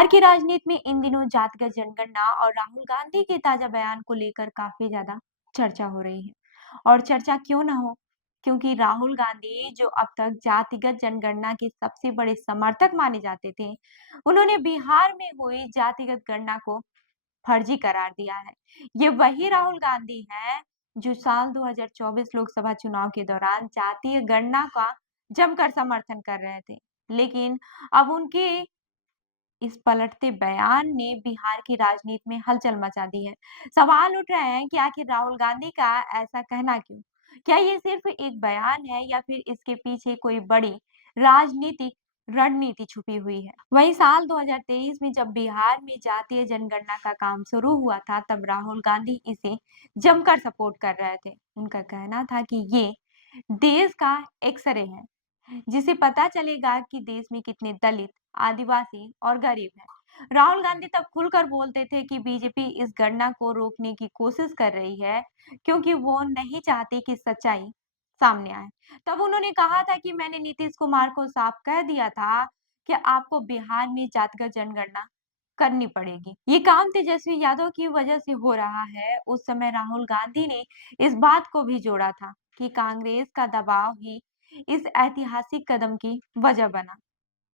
बिहार की राजनीति में इन दिनों जातिगत जनगणना और राहुल गांधी के ताजा बयान को लेकर काफी ज्यादा चर्चा हो रही है। और चर्चा क्यों ना हो, क्योंकि राहुल गांधी जो अब तक जातिगत जनगणना के सबसे बड़े समर्थक माने जाते थे, उन्होंने बिहार में हुई जातिगत गणना को फर्जी करार दिया है। ये वही राहुल गांधी हैं जो साल 2024 लोकसभा चुनाव के दौरान जातीय गणना का जमकर समर्थन कर रहे थे। लेकिन अब उनके इस पलटते बयान ने बिहार की राजनीति में हलचल मचा दी है। सवाल उठ रहे हैं कि आखिर राहुल गांधी का ऐसा कहना क्यों? क्या ये सिर्फ एक बयान है या फिर इसके पीछे कोई बड़ी राजनीतिक रणनीति छुपी हुई है? वहीं साल 2023 में जब बिहार में जातीय जनगणना का काम शुरू हुआ था, तब राहुल गांधी इसे जमकर सपोर्ट कर रहे थे। उनका कहना था कि ये देश का एक्सरे है, जिससे पता चलेगा कि देश में कितने दलित, आदिवासी और गरीब हैं। राहुल गांधी तब खुलकर बोलते थे कि बीजेपी इस गणना को रोकने की कोशिश कर रही है, क्योंकि वो नहीं चाहती कि सच्चाई सामने आए। तब उन्होंने कहा था कि मैंने नीतीश कुमार को साफ कह दिया था कि आपको बिहार में जातिगत जनगणना करनी पड़ेगी। ये काम तेजस्वी यादव की वजह से हो रहा है। उस समय राहुल गांधी ने इस बात को भी जोड़ा था कि कांग्रेस का दबाव ही इस ऐतिहासिक कदम की वजह बना।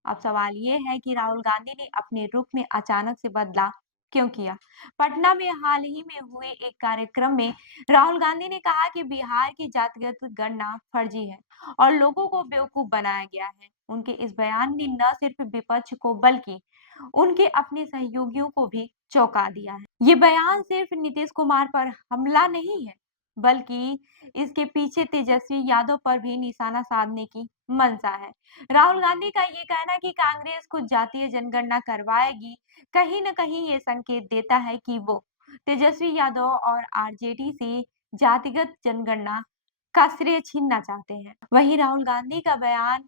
अब सवाल ये है कि राहुल गांधी ने अपने रुख में अचानक से बदलाव क्यों किया? पटना में हाल ही में हुए एक कार्यक्रम में राहुल गांधी ने कहा कि बिहार की जातिगत गणना फर्जी है और लोगों को बेवकूफ बनाया गया है। उनके इस बयान ने न सिर्फ विपक्ष को बल्कि उनके अपने सहयोगियों को भी चौंका दिया है। ये बयान सिर्फ नीतीश कुमार पर हमला नहीं है, बल्कि इसके पीछे तेजस्वी यादव पर भी निशाना साधने की मंशा है। राहुल गांधी का ये कहना कि कांग्रेस खुद जातीय जनगणना करवाएगी, कहीं न कहीं ये संकेत देता है कि वो तेजस्वी यादव और आरजेडी से जातिगत जनगणना का श्रेय छीनना चाहते हैं। वहीं राहुल गांधी का बयान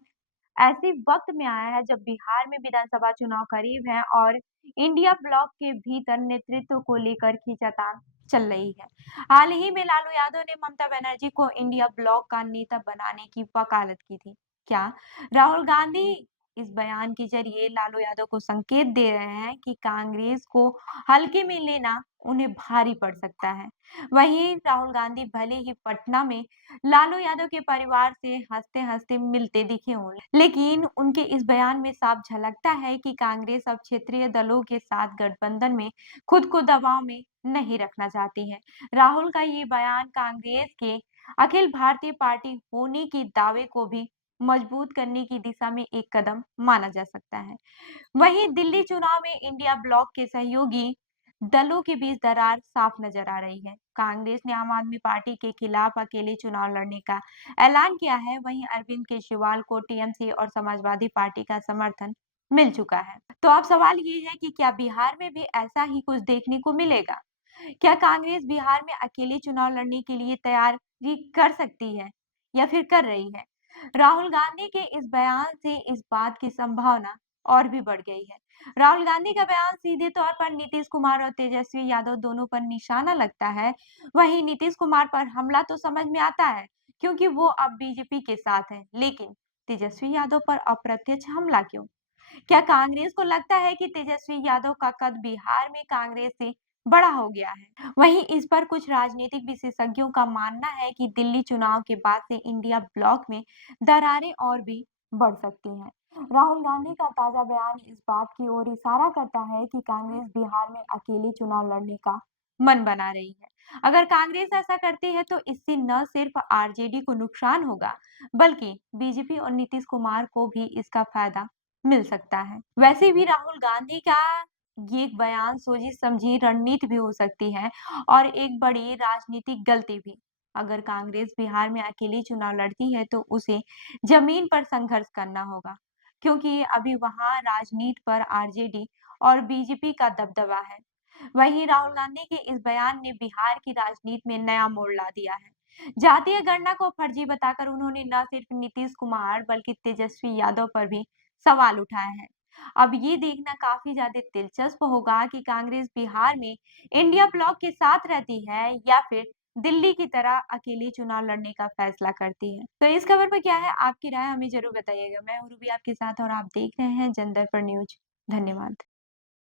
ऐसे वक्त में आया है जब बिहार में विधानसभा चुनाव करीब है और इंडिया ब्लॉक के भीतर नेतृत्व को लेकर खींचातान चल रही है। हाल ही में लालू यादव ने ममता बनर्जी को इंडिया ब्लॉक का नेता बनाने की वकालत की थी। क्या राहुल गांधी इस बयान के जरिए लालू यादव को संकेत दे रहे हैं कि कांग्रेस को हल्के में लेना उन्हें भारी पड़ सकता है? वहीं राहुल गांधी भले ही पटना में लालू यादव के परिवार से हंसते-हंसते मिलते दिखे हों, लेकिन उनके इस बयान में साफ झलकता है कि कांग्रेस अब क्षेत्रीय दलों के साथ गठबंधन में खुद को दबाव में नहीं रखना चाहती है। राहुल का ये बयान कांग्रेस के अखिल भारतीय पार्टी होने के दावे को भी मजबूत करने की दिशा में एक कदम माना जा सकता है। वहीं दिल्ली चुनाव में इंडिया ब्लॉक के सहयोगी दलों के बीच दरार साफ नजर आ रही है। कांग्रेस ने आम आदमी पार्टी के खिलाफ अकेले चुनाव लड़ने का ऐलान किया है। वहीं अरविंद केजरीवाल को टीएमसी और समाजवादी पार्टी का समर्थन मिल चुका है। तो अब सवाल ये है कि क्या बिहार में भी ऐसा ही कुछ देखने को मिलेगा? क्या कांग्रेस बिहार में अकेले चुनाव लड़ने के लिए तैयारी कर सकती है या फिर कर रही है? राहुल गांधी के इस बयान से इस बात की संभावना और भी बढ़ गई है। राहुल गांधी का बयान सीधे तौर पर नीतीश कुमार और तेजस्वी यादव दोनों पर निशाना लगता है। वहीं नीतीश कुमार पर हमला तो समझ में आता है, क्योंकि वो अब बीजेपी के साथ हैं, लेकिन तेजस्वी यादव पर अप्रत्यक्ष हमला क्यों? क्या कांग्रेस को लगता है कि तेजस्वी यादव का कद बिहार में कांग्रेस से बड़ा हो गया है? वहीं इस पर कुछ राजनीतिक विशेषज्ञों का मानना है कि दिल्ली चुनाव के बाद से इंडिया ब्लॉक में दरारें और भी बढ़ सकती हैं। राहुल गांधी का ताजा बयान इस बात की ओर इशारा करता है कि कांग्रेस बिहार में अकेले चुनाव लड़ने का मन बना रही है। अगर कांग्रेस ऐसा करती है तो इससे न सिर्फ आरजेडी को नुकसान होगा, बल्कि बीजेपी और नीतीश कुमार को भी इसका फायदा मिल सकता है। वैसे भी राहुल गांधी का ये बयान सोची समझी रणनीति भी हो सकती है और एक बड़ी राजनीतिक गलती भी। अगर कांग्रेस बिहार में अकेली चुनाव लड़ती है तो उसे जमीन पर संघर्ष करना होगा, क्योंकि अभी वहां राजनीति पर आरजेडी और बीजेपी का दबदबा है। वहीं राहुल गांधी के इस बयान ने बिहार की राजनीति में नया मोड़ ला दिया है। जातीय गणना को फर्जी बताकर उन्होंने न सिर्फ नीतीश कुमार बल्कि तेजस्वी यादव पर भी सवाल उठाए हैं। अब ये देखना काफी ज्यादा दिलचस्प होगा कि कांग्रेस बिहार में इंडिया ब्लॉक के साथ रहती है या फिर दिल्ली की तरह अकेले चुनाव लड़ने का फैसला करती है। तो इस खबर पर क्या है आपकी राय, हमें जरूर बताइएगा। मैं हूँ रूबी आपके साथ और आप देख रहे हैं जनदर्पण न्यूज। धन्यवाद।